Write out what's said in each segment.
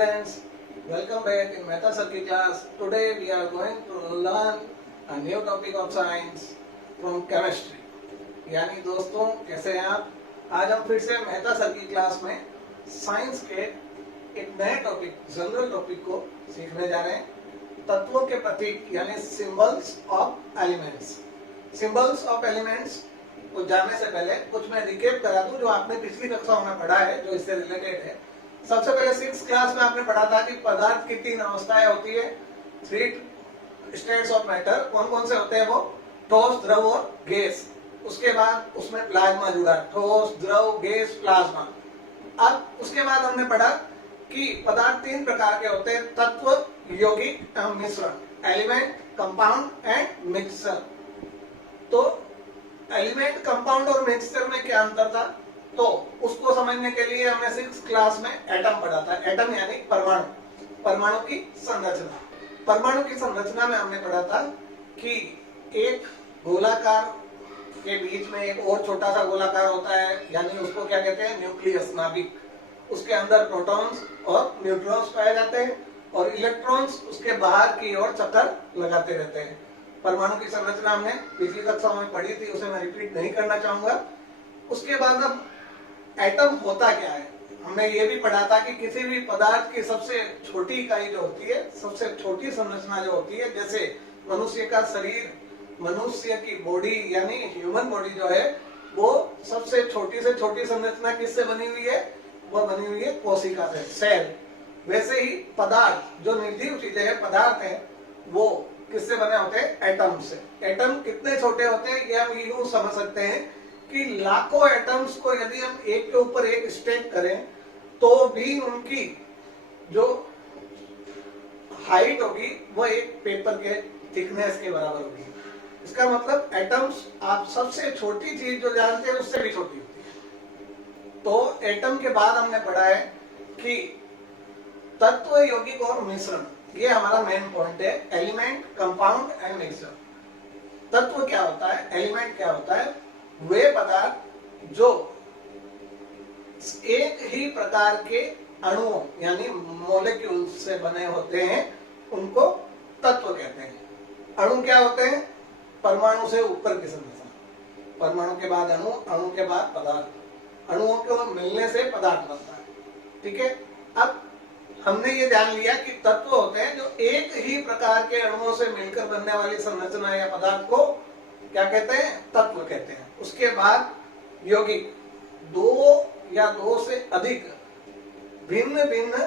students, welcome back in Mehta Sir ki class. Today we are going to learn a new topic of science from chemistry. यानी दोस्तों कैसे हैं आप? आज हम फिर से मेहता सर की क्लास में साइंस के एक नए टॉपिक, जनरल टॉपिक को सीखने जा रहे हैं। तत्वों के प्रतीक यानी symbols of elements. Symbols of elements को जानने से पहले कुछ मैं रिकेप करा दूं जो आपने पिछली कक्षाओं में पढ़ा है, जो इससे रिलेटेड है। सबसे पहले 6th क्लास में आपने पढ़ा था कि पदार्थ की 3 अवस्थाएं होती है, 3 स्टेट्स ऑफ मैटर। कौन कौन से होते हैं वो? ठोस, द्रव और गैस। उसके बाद उसमें प्लाज्मा जुड़ा, ठोस, द्रव, गैस, प्लाज्मा। अब उसके बाद हमने पढ़ा कि पदार्थ 3 प्रकार के होते हैं, तत्व, यौगिक एवं मिश्रण, एलिमेंट, कंपाउंड एंड मिक्सचर। तो एलिमेंट, कंपाउंड और मिक्सचर में क्या अंतर था, तो उसको समझने के लिए हमने 6th क्लास में एटम पढ़ा था। एटम यानी परमाणु, परमाणु की संरचना। परमाणु की संरचना में हमने पढ़ा था कि एक गोलाकार के बीच में एक और छोटा सा गोलाकार होता है, यानी उसको क्या कहते हैं? न्यूक्लियस, नाभिक। उसके अंदर प्रोटॉन्स और न्यूट्रॉन्स पाए जाते हैं और इलेक्ट्रॉन्स उसके बाहर की ओर चक्कर लगाते रहते हैं। परमाणु की संरचना हमने पिछली कक्षा में पढ़ी थी, उसे मैं रिपीट नहीं करना चाहूंगा। उसके बाद अब एटम होता क्या है, हमने ये भी पढ़ा था कि किसी भी पदार्थ की सबसे छोटी इकाई जो होती है, सबसे छोटी संरचना जो होती है, जैसे मनुष्य का शरीर, मनुष्य की बॉडी यानी ह्यूमन बॉडी जो है, वो सबसे छोटी से छोटी संरचना किससे बनी हुई है? वो बनी हुई है कोशिका से, सेल। वैसे ही पदार्थ, जो निर्जीव चीजें हैं, पदार्थ है, वो किससे बने होते हैं? एटम से। एटम कितने छोटे होते हैं ये हम यूं समझ सकते हैं कि लाखों एटम्स को यदि हम एक के ऊपर एक स्टैक करें तो भी उनकी जो हाइट होगी वो एक पेपर के थिकनेस के बराबर होगी। इसका मतलब एटम्स, आप सबसे छोटी चीज जो जानते हैं उससे भी छोटी होती है। तो एटम के बाद हमने पढ़ा है कि तत्व, यौगिक और मिश्रण, ये हमारा मेन पॉइंट है। Element, compound and mixture. तत्व क्या होता है, एलिमेंट क्या होता है? वे पदार्थ जो एक ही प्रकार के अणुओं यानी मॉलिक्यूल से बने होते हैं, उनको तत्व कहते हैं। अणु क्या होते हैं? परमाणु से ऊपर की संरचना, परमाणु के बाद अणु, अणु के बाद पदार्थ, अणुओं के मिलने से पदार्थ बनता है। ठीक है, अब हमने ये जान लिया कि तत्व होते हैं जो एक ही प्रकार के अणुओं से मिलकर बनने वाली संरचना या पदार्थ को क्या कहते हैं? तत्व कहते हैं। उसके बाद यौगिक, 2 या 2 से अधिक भिन्न भिन्न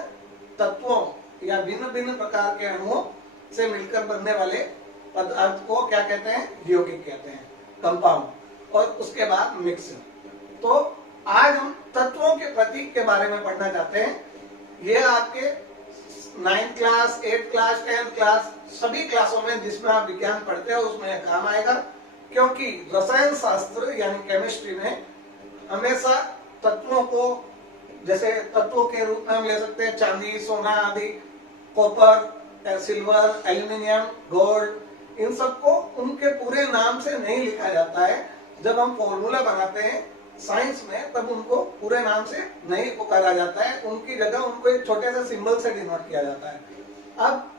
तत्वों या भिन्न भिन्न प्रकार के अणुओं से मिलकर बनने वाले पदार्थ को क्या कहते हैं? यौगिक कहते हैं, कंपाउंड। और उसके बाद मिक्सचर। तो आज हम तत्वों के प्रतीक के बारे में पढ़ना चाहते हैं। ये आपके 9th class, 8th class, 10th class, सभी क्लासों में जिसमें आप विज्ञान पढ़ते हो उसमें काम आएगा, क्योंकि रसायन शास्त्र यानी केमिस्ट्री में हमेशा तत्वों को, जैसे तत्वों के रूप में हम ले सकते हैं चांदी, सोना आदि, कॉपर, सिल्वर, एल्यूमिनियम, गोल्ड, इन सबको उनके पूरे नाम से नहीं लिखा जाता है। जब हम फॉर्मूला बनाते हैं साइंस में तब उनको पूरे नाम से नहीं पुकारा जाता है, उनकी जगह उनको एक छोटे से सिंबल से डिनोट किया जाता है। अब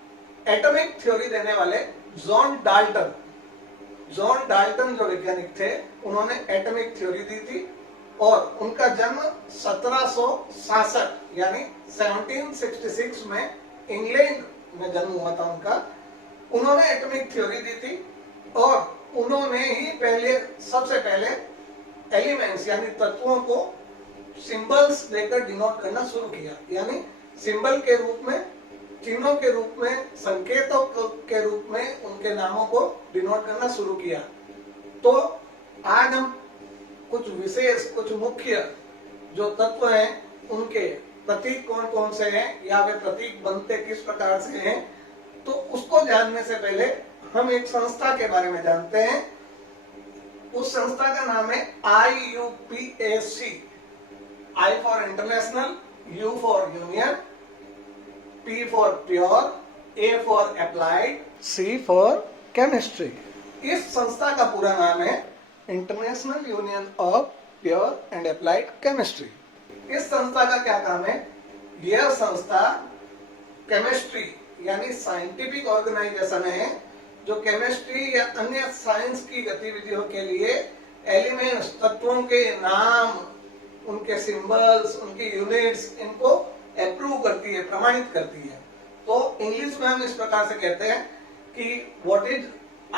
एटॉमिक थ्योरी देने वाले जॉन डाल्टन जो वैज्ञानिक थे, उन्होंने एटॉमिक थ्योरी दी थी और उनका जन्म 1766 यानी 1766 में इंग्लैंड में जन्म हुआ था उनका। उन्होंने एटॉमिक थ्योरी दी थी और उन्होंने ही सबसे पहले एलिमेंट्स यानी तत्वों को सिंबल्स देकर डिनोट करना शुरू किया, यानी सिंबल के रूप में, चिन्हों के रूप में, संकेतों के रूप में उनके नामों को डिनोट करना शुरू किया। तो आज हम कुछ विशेष, कुछ मुख्य जो तत्व हैं उनके प्रतीक कौन कौन से हैं या वे प्रतीक बनते किस प्रकार से हैं, तो उसको जानने से पहले हम एक संस्था के बारे में जानते हैं। उस संस्था का नाम है IUPAC। I for international, U for union, P for pure, A for applied, C for chemistry. इस संस्था का पूरा नाम है international union of pure and applied chemistry. इस संस्था का क्या काम है? यह संस्था केमिस्ट्री यानी साइंटिफिक ऑर्गेनाइजेशन है जो केमिस्ट्री या अन्य साइंस की गतिविधियों के लिए एलिमेंट्स, तत्वों के नाम, उनके सिंबल्स, उनकी यूनिट्स, इनको अप्रूव करती है, प्रमाणित करती है। तो इंग्लिश में हम इस प्रकार से कहते हैं कि व्हाट इज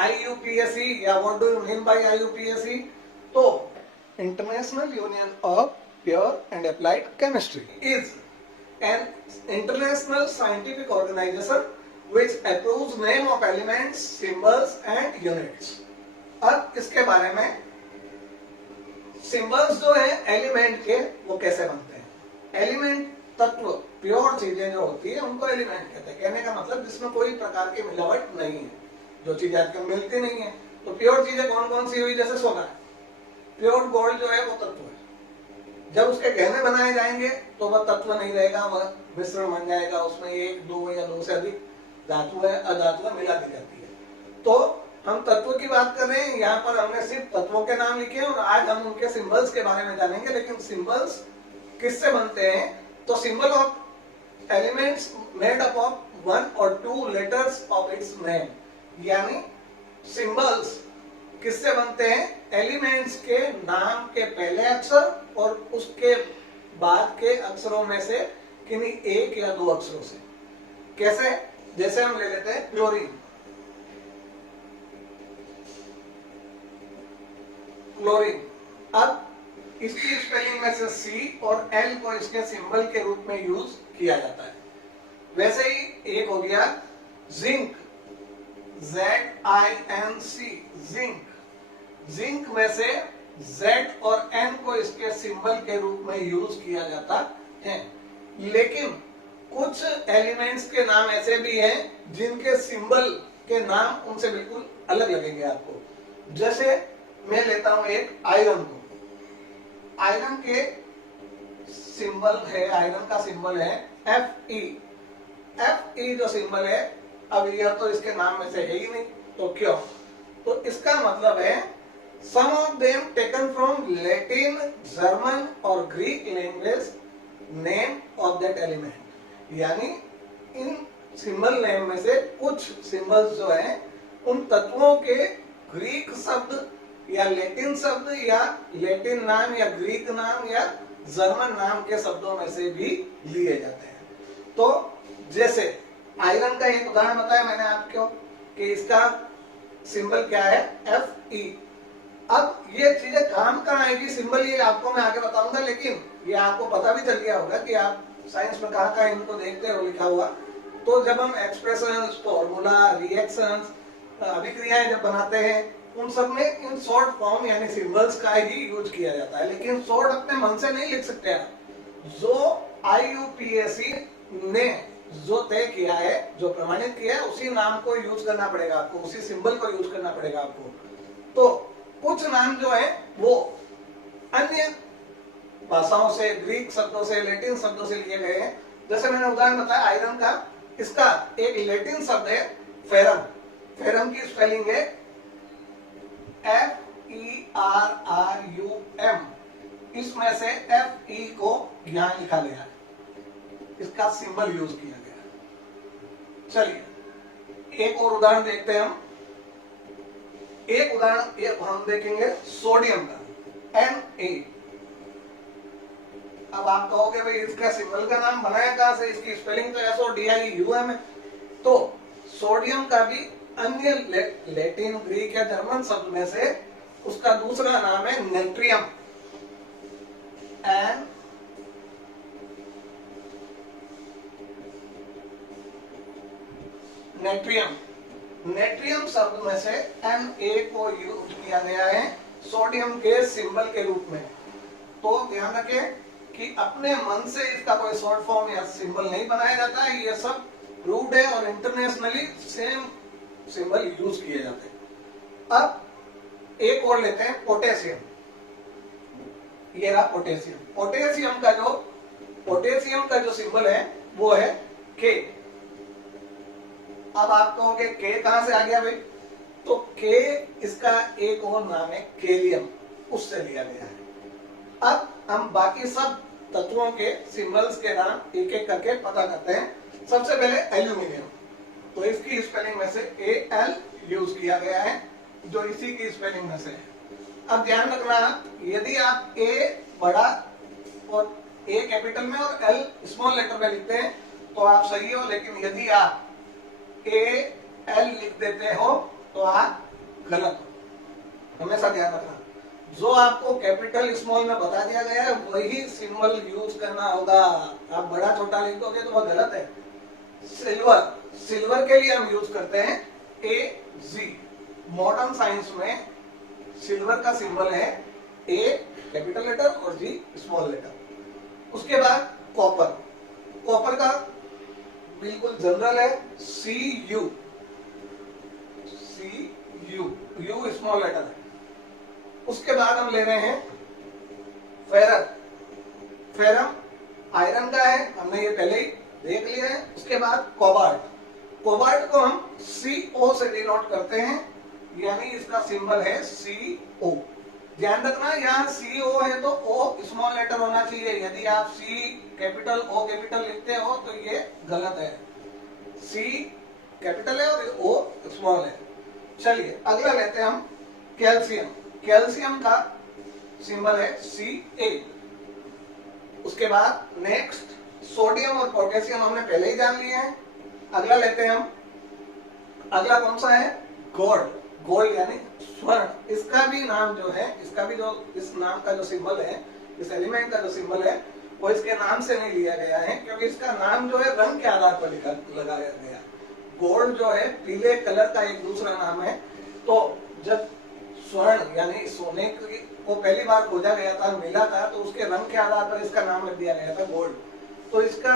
IUPAC या what do you mean by IUPAC? तो international union of pure and applied chemistry is an international scientific organisation which approves name of elements, symbols and units। अब इसके बारे में सिंबल्स जो है एलिमेंट के वो कैसे बनते हैं। एलिमेंट तत्व, प्योर चीजें जो होती है उनको एलिमेंट कहते हैं। कहने का मतलब जिसमें कोई प्रकार की मिलावट नहीं है, जो चीजें आजकल मिलती नहीं है। तो प्योर चीजें कौन कौन सी हुई? जैसे सोना, प्योर गोल्ड जो है वो तत्व है। जब उसके गहने बनाए जाएंगे तो वह तत्व नहीं रहेगा, वह मिश्रण बन जाएगा, उसमें एक, दो या दो से अधिक धातु है, अधातु मिला दी जाती है। तो हम तत्व की बात कर रहे हैं, यहाँ पर हमने सिर्फ तत्वों के नाम लिखे हैं और आज हम उनके सिंबल्स के बारे में जानेंगे। लेकिन सिंबल्स किससे बनते हैं? तो symbol of elements made up of 1 or 2 letters of its name, यानी सिंबल्स किससे बनते हैं? एलिमेंट्स के नाम के पहले अक्षर और उसके बाद के अक्षरों में से किन्हीं एक या दो अक्षरों से। कैसे? जैसे हम ले लेते हैं क्लोरीन, क्लोरीन। अब इसकी स्पेलिंग में से C और L को इसके सिंबल के रूप में यूज किया जाता है। वैसे ही एक हो गया जिंक, ZINC, जिंक। जिंक में से Z और N को इसके सिंबल के रूप में यूज किया जाता है। लेकिन कुछ एलिमेंट्स के नाम ऐसे भी हैं जिनके सिंबल के नाम उनसे बिल्कुल अलग लगेंगे आपको। जैसे मैं लेता हूं एक आयरन को, आयरन के सिंबल है, आयरन का सिंबल है Fe। Fe जो सिंबल है, अब यह तो इसके नाम में से है ही नहीं, तो क्यों? तो इसका मतलब है some of them taken from Latin, German और Greek language name of that element। यानी इन सिंबल नेम में से कुछ सिंबल्स जो हैं उन तत्वों के ग्रीक शब्द या लैटिन शब्द या लैटिन नाम या ग्रीक नाम या जर्मन नाम के शब्दों में से भी लिए जाते हैं। तो जैसे आयरन का एक उदाहरण बताया मैंने आपको कि इसका सिंबल क्या है? Fe। अब ये चीजें काम कहाँ आएगी सिंबल, ये आपको मैं आगे बताऊंगा। लेकिन ये आपको पता भी चल गया होगा कि आप साइंस में कहाँ इनको देखते हो लिखा हुआ। तो जब हम एक्सप्रेशंस, फॉर्मूला, रिएक्शंस, अभिक्रियाएं जब बनाते हैं उन सब में इन शॉर्ट फॉर्म यानी सिंबल्स का ही यूज किया जाता है। लेकिन शॉर्ट अपने मन से नहीं लिख सकते आप। जो IUPAC ने जो तय किया है, जो प्रमाणित किया है, उसी नाम को यूज करना पड़ेगा आपको, उसी सिंबल को यूज करना पड़ेगा आपको। तो कुछ नाम जो है वो अन्य भाषाओं से, ग्रीक शब्दों से, लैटिन शब्दों से लिए गए हैं। जैसे मैंने उदाहरण बताया आयरन का, इसका एक लैटिन शब्द है फेरम। फेरम की स्पेलिंग है FERRUM। इसमें से Fe को यहां लिखा गया, इसका सिंबल यूज किया गया। चलिए एक और उदाहरण देखते हैं हम। एक उदाहरण हम देखेंगे सोडियम का, Na। अब आप कहोगे भाई इसका सिंबल का नाम बनाया कहां से? इसकी स्पेलिंग तो SODIUM है। तो सोडियम का भी अन्य लैटिन, ग्रीक या जर्मन शब्द में से उसका दूसरा नाम है नेट्रियम, नेट्रियम। नेट्रियम शब्द में से Na को यूज किया गया है सोडियम के सिंबल के रूप में। तो ध्यान रखें कि अपने मन से इसका कोई शॉर्ट फॉर्म या सिंबल नहीं बनाया जाता है, ये सब रूट है और इंटरनेशनली सेम सिंबल यूज किए जाते हैं। अब एक और लेते हैं पोटेशियम। ये रहा पोटेशियम। पोटेशियम का जो सिंबल है वो है K। अब आप कहोगे K कहां से आ गया भाई? तो K इसका एक और नाम है केलियम, उससे लिया गया है। अब हम बाकी सब तत्वों के सिंबल्स के नाम एक एक करके पता करते हैं। सबसे पहले एल्यूमिनियम, तो इसकी स्पेलिंग में से AL यूज किया गया है, जो इसी की स्पेलिंग में से है। अब ध्यान रखना, यदि आप A बड़ा और A कैपिटल में और L स्मॉल लेटर में लिखते हैं तो आप सही हो, लेकिन यदि आप AL लिख देते हो तो आप गलत हो। हमेशा ध्यान रखना, जो आपको कैपिटल स्मॉल में बता दिया गया है वही सिंबल यूज करना होगा। आप बड़ा छोटा लिख दोगे तो वह गलत है। सिल्वर, सिल्वर के लिए हम यूज करते हैं AG। मॉडर्न साइंस में सिल्वर का सिंबल है A कैपिटल लेटर और G स्मॉल लेटर। उसके बाद कॉपर, कॉपर का बिल्कुल जनरल है CU, U स्मॉल लेटर है। उसके बाद हम ले रहे हैं फेरम, फेरम आयरन का है, हमने ये पहले ही देख लिया है। उसके बाद कोबाल्ट, कोबाल्ट को हम CO से डिनोट करते हैं, यानी इसका सिंबल है CO। ध्यान रखना, यहाँ CO है तो O स्मॉल लेटर होना चाहिए। यदि आप C कैपिटल O कैपिटल लिखते हो तो ये गलत है। C कैपिटल है और O स्मॉल है। चलिए अगला लेते हैं हम कैल्शियम, कैल्शियम का सिंबल है Ca। उसके बाद नेक्स्ट सोडियम और पोटेशियम हमने पहले ही जान लिए हैं। अगला लेते हैं हम, अगला कौन सा है, गोल्ड, गोल्ड यानी स्वर्ण। इसका भी नाम जो है, इसका भी जो इस नाम का जो सिंबल है, इस एलिमेंट का जो सिंबल है वो इसके नाम से नहीं लिया गया है, क्योंकि इसका नाम जो है रंग के आधार पर लगाया गया। गोल्ड जो है पीले कलर का एक दूसरा नाम है। तो जब स्वर्ण यानी सोने को पहली बार खोजा गया था, मिला था, तो उसके रंग के आधार पर इसका नाम रख दिया गया था गोल्ड। तो इसका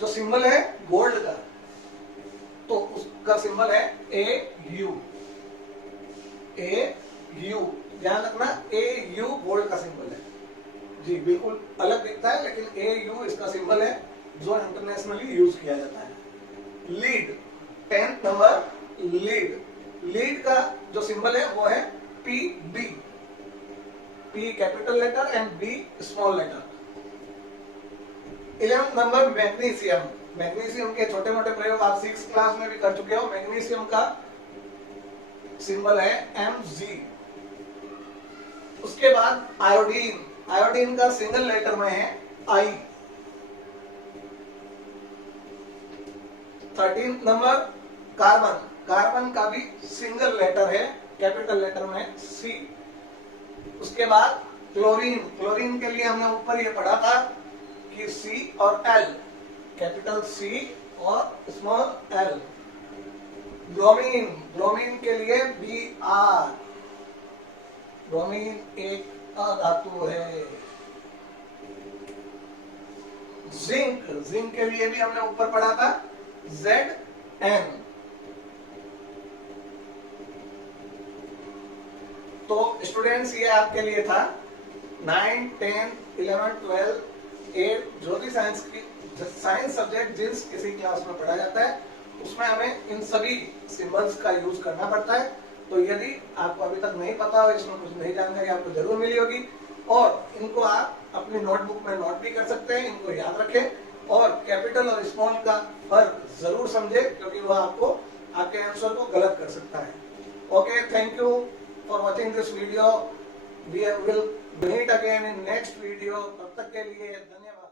जो सिंबल है गोल्ड का, तो उसका सिंबल है AU, AU। ध्यान रखना, AU गोल्ड का सिंबल है जी, बिल्कुल अलग दिखता है लेकिन AU इसका सिंबल है जो इंटरनेशनली यूज किया जाता है। Lead, 10th number lead, lead का जो सिंबल है वो है PB, P capital letter and B small letter. 11th number magnesium, magnesium के छोटे मोटे प्रयोग आप 6th क्लास में भी कर चुके हो। मैग्नीशियम का सिंबल है Mg। उसके बाद आयोडीन, आयोडीन का सिंगल लेटर में है I। 13th number carbon, carbon का भी सिंगल लेटर है कैपिटल लेटर में C। उसके बाद क्लोरीन, क्लोरीन के लिए हमने ऊपर ये पढ़ा था कि C और L, कैपिटल C और स्मॉल L। ब्रोमीन, ब्रोमीन के लिए Br, ब्रोमीन एक धातु है। जिंक, जिंक के लिए भी हमने ऊपर पढ़ा था Zn। तो स्टूडेंट्स ये आपके लिए था 9, 10, 11, 12, 8 जो भी साइंस की साइंस सब्जेक्ट जिस किसी क्लास में पढ़ा जाता है उसमें हमें इन सभी सिंबल्स का यूज करना पड़ता है। तो यदि आपको अभी तक नहीं पता हो, इसमें कुछ नई जानकारी आपको जरूर मिली होगी, और इनको आप अपनी नोटबुक में नोट भी कर सकते हैं। इनको याद रखें और कैपिटल और स्मॉल का फर्क जरूर समझें, क्योंकि वह आपको आपके आंसर को गलत कर सकता है। Okay, thank you for watching this video. We will meet again in next video. तब तक के लिए धन्यवाद।